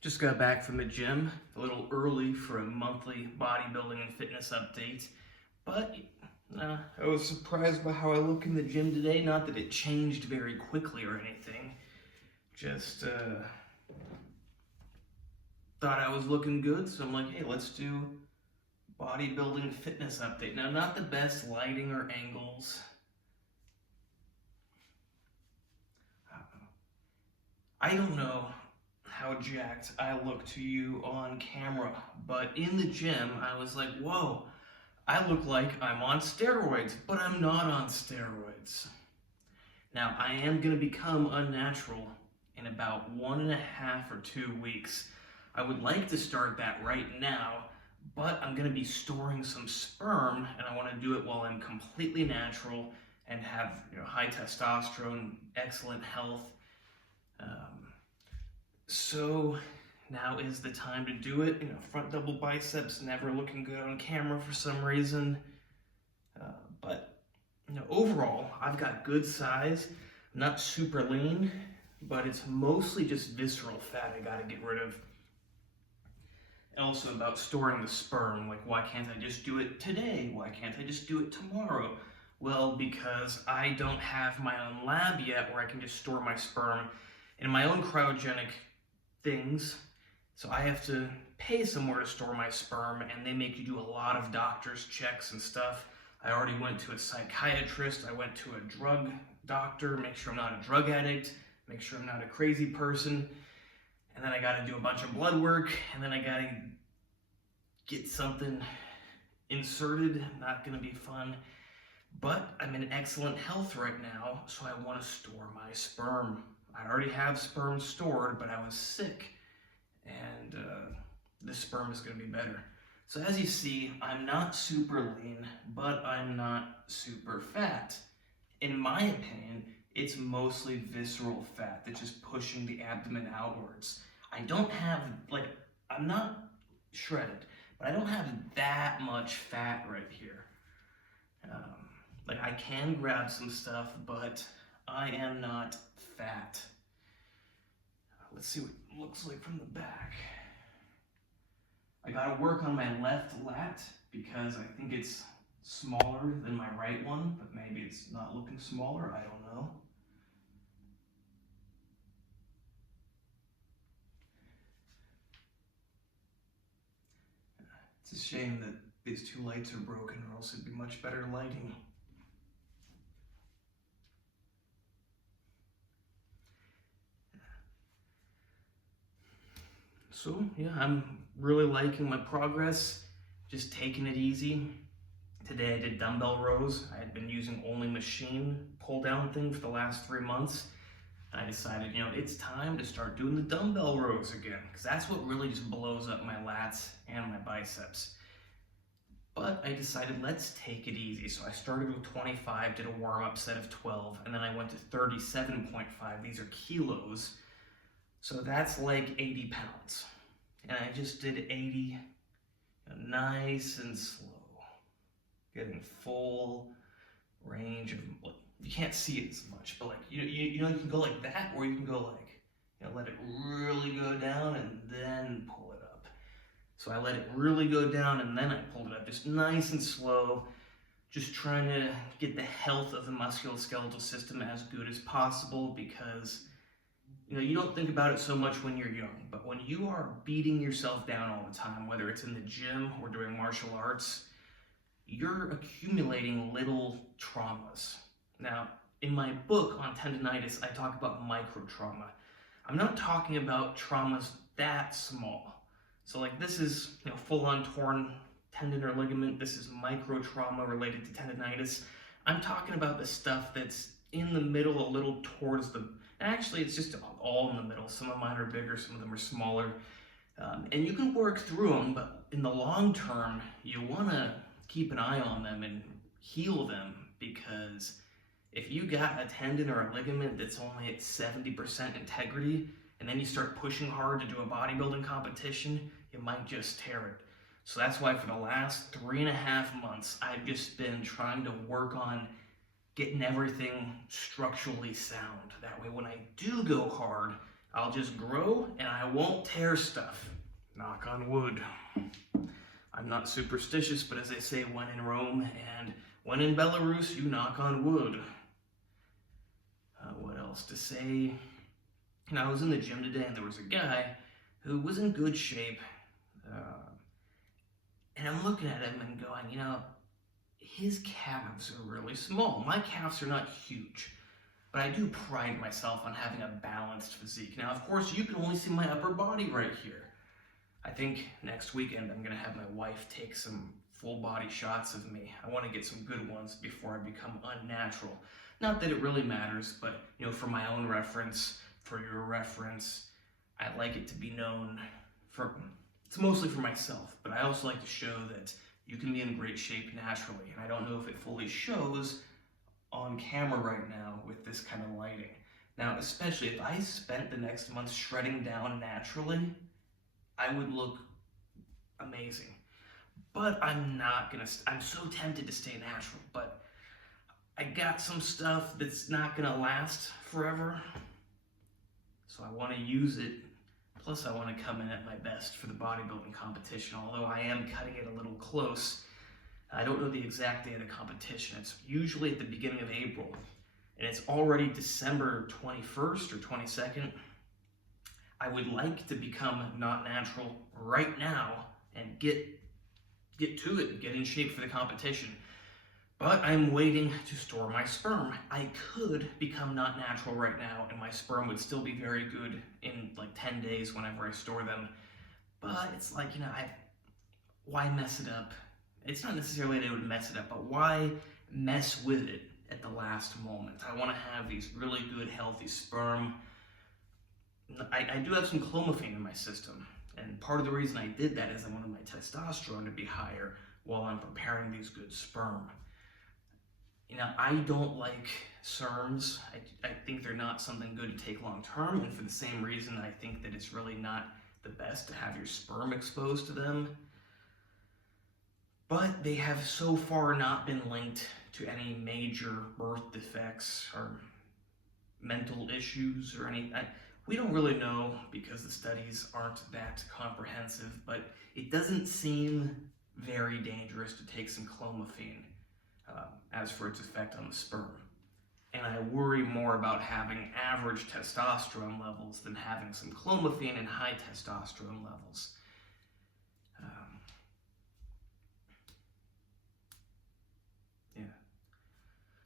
Just got back from the gym, a little early for a monthly bodybuilding and fitness update, but I was surprised by how I look in the gym today. Not that it changed very quickly or anything, just thought I was looking good, so I'm like, hey, let's do bodybuilding fitness update. Now, not the best lighting or angles. I don't know how jacked I look to you on camera, but in the gym, I was like, whoa, I look like I'm on steroids, but I'm not on steroids. Now, I am going to become unnatural in about 1.5 or 2 weeks. I would like to start that right now, but I'm going to be storing some sperm, and I want to do it while I'm completely natural and have high testosterone, excellent health. So now is the time to do it. Front double biceps never looking good on camera for some reason. But overall, I've got good size. I'm not super lean, but it's mostly just visceral fat I gotta get rid of. And also about storing the sperm. Like, why can't I just do it today? Why can't I just do it tomorrow? Well, because I don't have my own lab yet where I can just store my sperm in my own cryogenic things. So I have to pay somewhere to store my sperm, and they make you do a lot of doctor's checks and stuff. I already went to a psychiatrist, I went to a drug doctor, make sure I'm not a drug addict, make sure I'm not a crazy person, and then I gotta do a bunch of blood work, and then I gotta get something inserted. Not gonna be fun. But I'm in excellent health right now, so I want to store my sperm. I already have sperm stored, but I was sick, and this sperm is going to be better. So as you see, I'm not super lean, but I'm not super fat. In my opinion, it's mostly visceral fat that's just pushing the abdomen outwards. I don't have, I'm not shredded, but I don't have that much fat right here. I can grab some stuff, but I am not fat. Let's see what it looks like from the back. I gotta work on my left lat because I think it's smaller than my right one, but maybe it's not looking smaller, I don't know. It's a shame that these two lights are broken, or else it'd be much better lighting. So yeah, I'm really liking my progress, just taking it easy. Today I did dumbbell rows. I had been using only machine pull down thing for the last 3 months. I decided, it's time to start doing the dumbbell rows again, because that's what really just blows up my lats and my biceps. But I decided, let's take it easy. So I started with 25, did a warm-up set of 12, and then I went to 37.5. These are kilos. So that's like 80 pounds. And I just did 80, nice and slow. Getting full range of, you can't see it as much, but you can go like that, or you can go let it really go down and then pull it up. So I let it really go down and then I pulled it up, just nice and slow, just trying to get the health of the musculoskeletal system as good as possible, because you don't think about it so much when you're young, but when you are beating yourself down all the time, whether it's in the gym or doing martial arts, you're accumulating little traumas. Now, in my book on tendonitis, I talk about micro trauma. I'm not talking about traumas that small. So this is full-on torn tendon or ligament. This is micro trauma related to tendonitis. I'm talking about the stuff that's in the middle, a little towards the, actually it's just all in the middle. Some of mine are bigger, some of them are smaller. And you can work through them, but in the long term, you want to keep an eye on them and heal them, because if you got a tendon or a ligament that's only at 70% integrity, and then you start pushing hard to do a bodybuilding competition, you might just tear it. So that's why for the last 3.5 months, I've just been trying to work on getting everything structurally sound. That way when I do go hard, I'll just grow and I won't tear stuff. Knock on wood. I'm not superstitious, but as they say, when in Rome and when in Belarus, you knock on wood. What else to say? I was in the gym today and there was a guy who was in good shape. And I'm looking at him and going, his calves are really small. My calves are not huge, but I do pride myself on having a balanced physique. Now, of course, you can only see my upper body right here. I think next weekend I'm going to have my wife take some full body shots of me. I want to get some good ones before I become unnatural. Not that it really matters, but for my own reference, for your reference, I like it to be known it's mostly for myself, but I also like to show that you can be in great shape naturally. And I don't know if it fully shows on camera right now with this kind of lighting. Now, especially if I spent the next month shredding down naturally, I would look amazing. But I'm so tempted to stay natural, but I got some stuff that's not gonna last forever. So I wanna use it. Plus I wanna come in at my best for the bodybuilding competition, although I am cutting it a little close. I don't know the exact day of the competition. It's usually at the beginning of April, and it's already December 21st or 22nd. I would like to become not natural right now and get to it and get in shape for the competition. But I'm waiting to store my sperm. I could become not natural right now and my sperm would still be very good in like 10 days whenever I store them. But it's like, why mess it up? It's not necessarily that I would mess it up, but why mess with it at the last moment? I want to have these really good, healthy sperm. I do have some clomiphene in my system, and part of the reason I did that is I wanted my testosterone to be higher while I'm preparing these good sperm. I don't like SERMs. I think they're not something good to take long term, and for the same reason I think that it's really not the best to have your sperm exposed to them. But they have so far not been linked to any major birth defects or mental issues or anything. We don't really know because the studies aren't that comprehensive, but it doesn't seem very dangerous to take some clomiphene as for its effect on the sperm. And I worry more about having average testosterone levels than having some clomiphene and high testosterone levels.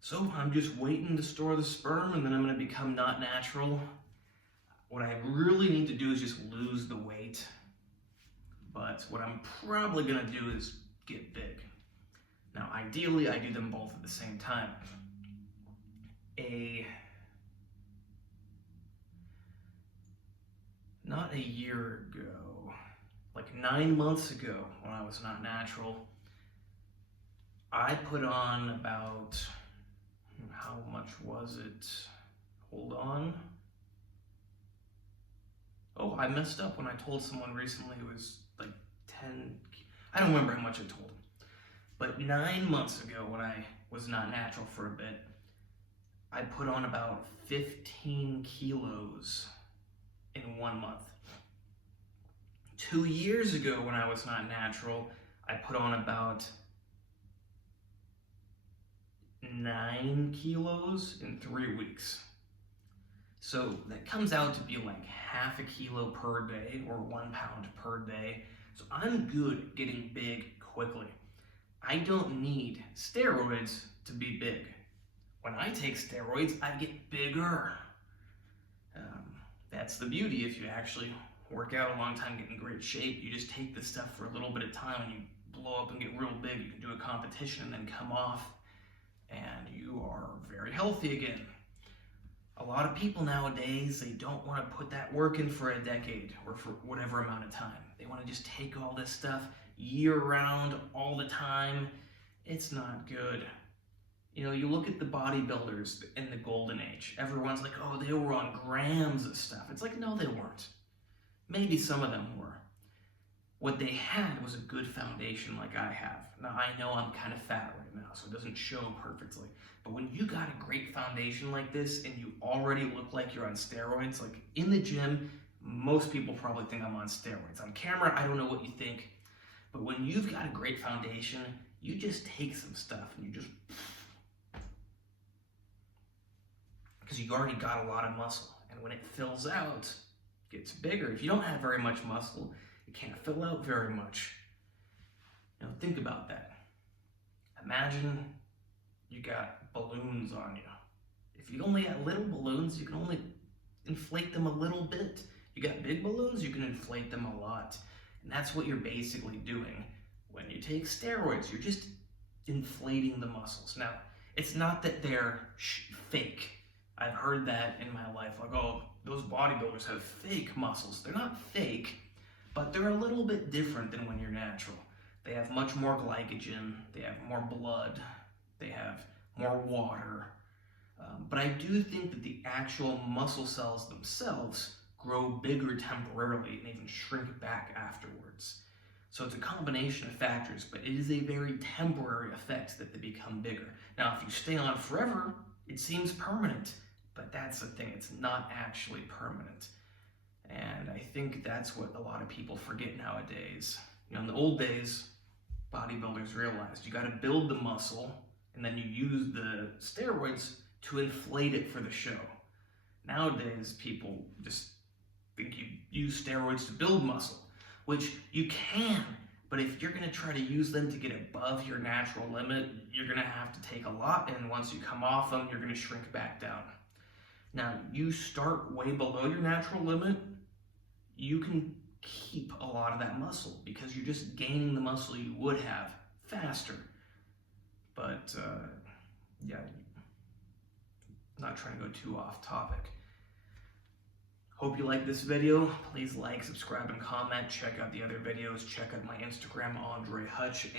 So I'm just waiting to store the sperm, and then I'm going to become not natural. What I really need to do is just lose the weight. But what I'm probably going to do is get big. Now, ideally, I do them both at the same time. Not a year ago, like 9 months ago when I was not natural, I put on about, how much was it? Hold on. Oh, I messed up when I told someone recently it was like 10, I don't remember how much I told them. But 9 months ago when I was not natural for a bit, I put on about 15 kilos in 1 month. 2 years ago when I was not natural, I put on about 9 kilos in 3 weeks. So that comes out to be like half a kilo per day or 1 pound per day. So I'm good at getting big quickly. I don't need steroids to be big. When I take steroids, I get bigger. That's the beauty. If you actually work out a long time, get in great shape, you just take this stuff for a little bit of time and you blow up and get real big. You can do a competition and then come off and you are very healthy again. A lot of people nowadays, they don't want to put that work in for a decade or for whatever amount of time. They want to just take all this stuff year-round, all the time. It's not good. You look at the bodybuilders in the golden age. Everyone's like, oh, they were on grams of stuff. It's like, no, they weren't. Maybe some of them were. What they had was a good foundation like I have. Now, I know I'm kind of fat right now, so it doesn't show perfectly. But when you got a great foundation like this and you already look like you're on steroids, like in the gym, most people probably think I'm on steroids. On camera, I don't know what you think. But when you've got a great foundation, you just take some stuff and you just... because you already got a lot of muscle. And when it fills out, it gets bigger. If you don't have very much muscle, it can't fill out very much. You know, think about that. Imagine you got balloons on you. If you only got little balloons, you can only inflate them a little bit. You got big balloons, you can inflate them a lot. And that's what you're basically doing. When you take steroids, you're just inflating the muscles. Now, it's not that they're fake. I've heard that in my life, like, oh, those bodybuilders have fake muscles. They're not fake, but they're a little bit different than when you're natural. They have much more glycogen, they have more blood, they have more water. But I do think that the actual muscle cells themselves grow bigger temporarily and even shrink back afterwards. So it's a combination of factors, but it is a very temporary effect that they become bigger. Now, if you stay on forever, it seems permanent, but that's the thing, it's not actually permanent. And I think that's what a lot of people forget nowadays. You know, in the old days, bodybuilders realized you got to build the muscle and then you use the steroids to inflate it for the show. Nowadays, people just think you use steroids to build muscle, which you can, but if you're going to try to use them to get above your natural limit, you're going to have to take a lot, and once you come off them, you're going to shrink back down. Now, you start way below your natural limit, you can keep a lot of that muscle because you're just gaining the muscle you would have faster. But yeah, I'm not trying to go too off topic. Hope you like this video. Please like, subscribe, and comment. Check out the other videos. Check out my Instagram, AndreyHutch,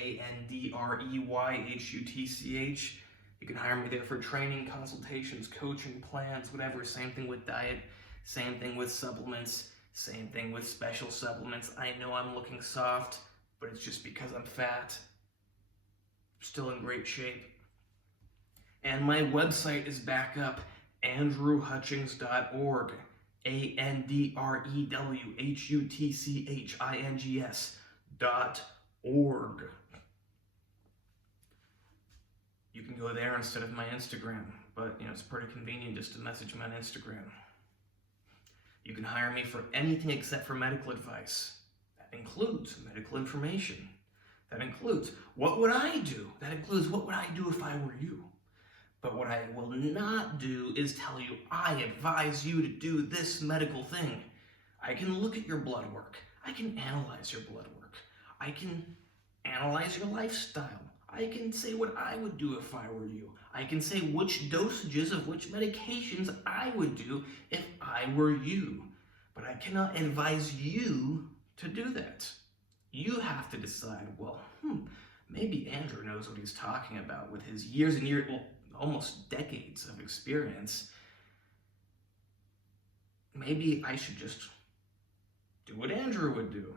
AndreyHutch. You can hire me there for training, consultations, coaching, plans, whatever. Same thing with diet, same thing with supplements, same thing with special supplements. I know I'm looking soft, but it's just because I'm fat. Still in great shape. And my website is back up, AndreyHutchings.org. AndreyHutchings.org. You can go there instead of my Instagram, but you know, it's pretty convenient just to message me on Instagram. You can hire me for anything except for medical advice. That includes medical information. That includes what would I do? That includes what would I do if I were you? But what I will not do is tell you, I advise you to do this medical thing. I can look at your blood work. I can analyze your blood work. I can analyze your lifestyle. I can say what I would do if I were you. I can say which dosages of which medications I would do if I were you. But I cannot advise you to do that. You have to decide, well, maybe Andrew knows what he's talking about with his years and years, well, almost decades of experience. Maybe I should just do what Andrew would do.